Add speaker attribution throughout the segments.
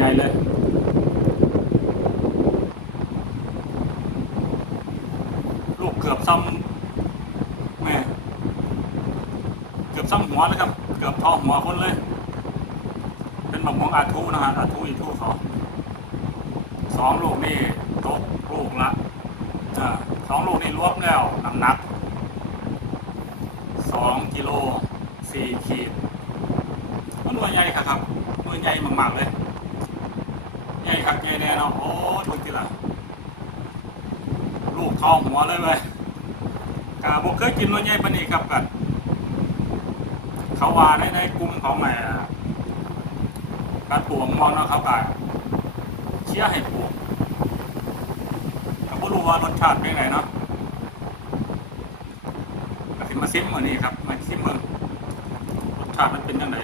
Speaker 1: ใหญ่เลยลูกเกือบซ้ำแม่เกือบซ้ำหัวเลยครับ เกือบท้องหัวคนเลย เป็นบักมองอาทูนะฮะอาทูอีทูสองสองลูกนี่ตกลูกละอ่าสองลูกนี่รวมแล้วน้ำหนักสองกิโลสี่ขีดมันหน่วยใหญ่ครับครับหน่วยใหญ่มากๆเลย ใหญ่ครับใหญ่แน่เนาะโอ้ดูทีละลูกทองหัวเลยเว้ยกาบกเคยกินน่วยใหญ่ปานนี้ครับกัน เขาว่าในในกลุ่มของแหม่การปลูกมองเนาะเขาก็เชี่ยให้ปลูกก็บ่รู้ว่ารสชาติเป็นไงเนาะก็สิมาซิมมื้อนี้ครับมาซิมเบิ่งรสชาติมันเป็นจังได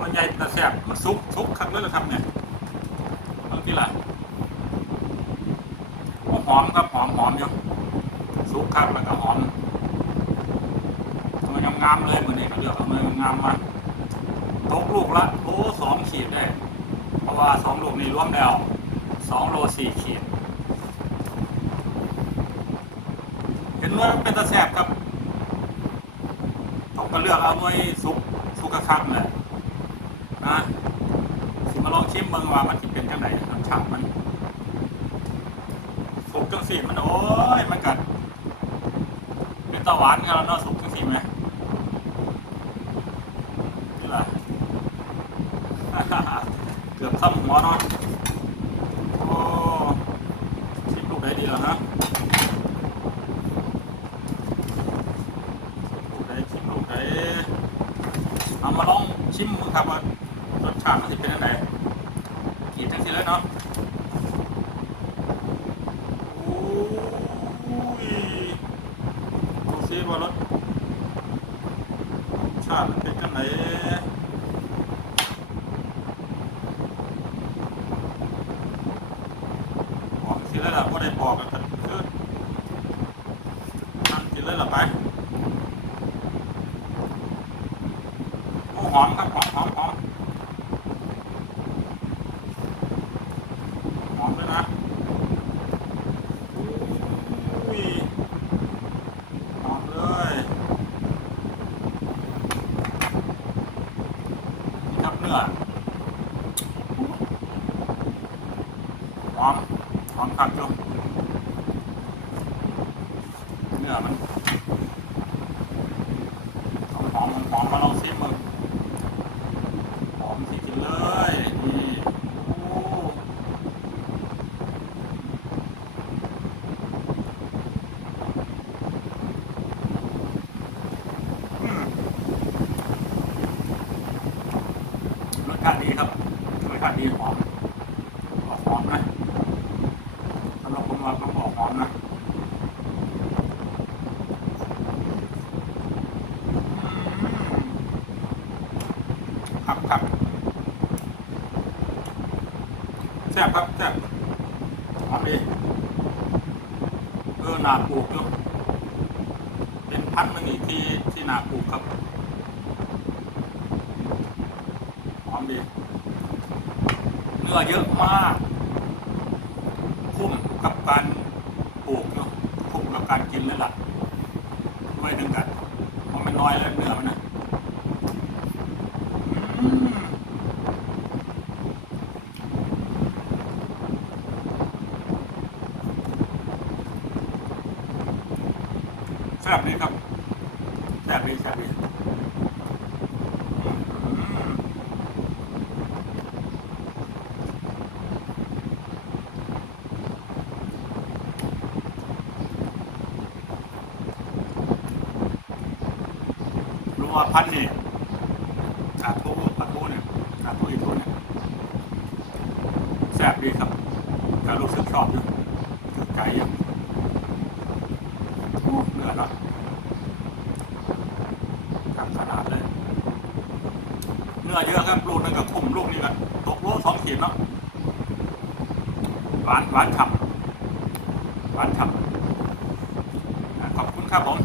Speaker 1: มันใหญ่แต่แซ่บมันสุกสุกคักเลยล่ะครับเนี่ย ที่ละหอมครับหอมหอมอยู่สุกคักแล้วก็หอมมันงามๆเลยเหมือนนี้ก็เลือกเอามืองามมาตกลูกละโลสองขีดได้ เพราะว่าสองลูกนี่รวมแล้วสองโลสี่ขีด เห็นว่าเป็นตะแสบครับต้องก็เลือกเอาหน่วยสุกสุกกระคักเลยนะ ลองชิมเบิ่งว่ามันจะเป็นจังไดรสชาติมันสุกจังสีมันโอ้ยมันกัดเป็นตะหวานกันแล้วเนาะสุกจังสีไหมนี่แหละเกือบซ้ำหัวเนาะโอ้ชิมลูกไหนดีล่ะฮะชิมลูกไหนชิมลูกไหนเอามาลองชิมมึงครับว่ารสชาติมันจะเป็นยังไง ขีดทั้งทีเลยเนาะโอ้ยดูซิว่ารสชาติมันเป็นยังไงออกกินแล้วล่ะก็ได้บอกกันคือนั่งกินแล้วล่ะไปโอ้หอมครับหอมหอมหอมหอมเลยนะอุ้ยหอมเลย กับเนื้อหอมหอมคักจุเนื้อมันหอมหอมหอมมาลองซิมมึงหอมที่กินเลยนี่โอ้อืมรส ชาติดีครับรสชาติดีหอมออกหอมนะสำหรับผมว่าต้องออกหอมนะครับครับแซ่บครับแซ่บหอมดีเออหนาปลูกอยู่เป็นพันธุ์หนึงอีกที่ที่หนาปลูกครับหอม ดีเนื้อเยอะมาก คุ้มกับการปลูกเนาะคุ้มกับการกินเลยล่ะไม่ดึงกันเพราะมันน้อยแล้วเนื้อมันนะแซ่บดีครับแซ่บดีแซ่บดี อดพันนี่ปลาทูปลาทูเนี่ยปลาทูอีทูเนี่ยแซ่บดีครับแต่รู้สึกชอบอยู่ถึงใจอยู่โอ้เหนื่อยละทำขนาดเลยเนื้อเยอะครับปลูกนั่นกับคุ้มลูกนี่แหละตกโลสองขีดเนาะหวานหวานฉ่ำหวานฉ่ำขอบคุณครับผม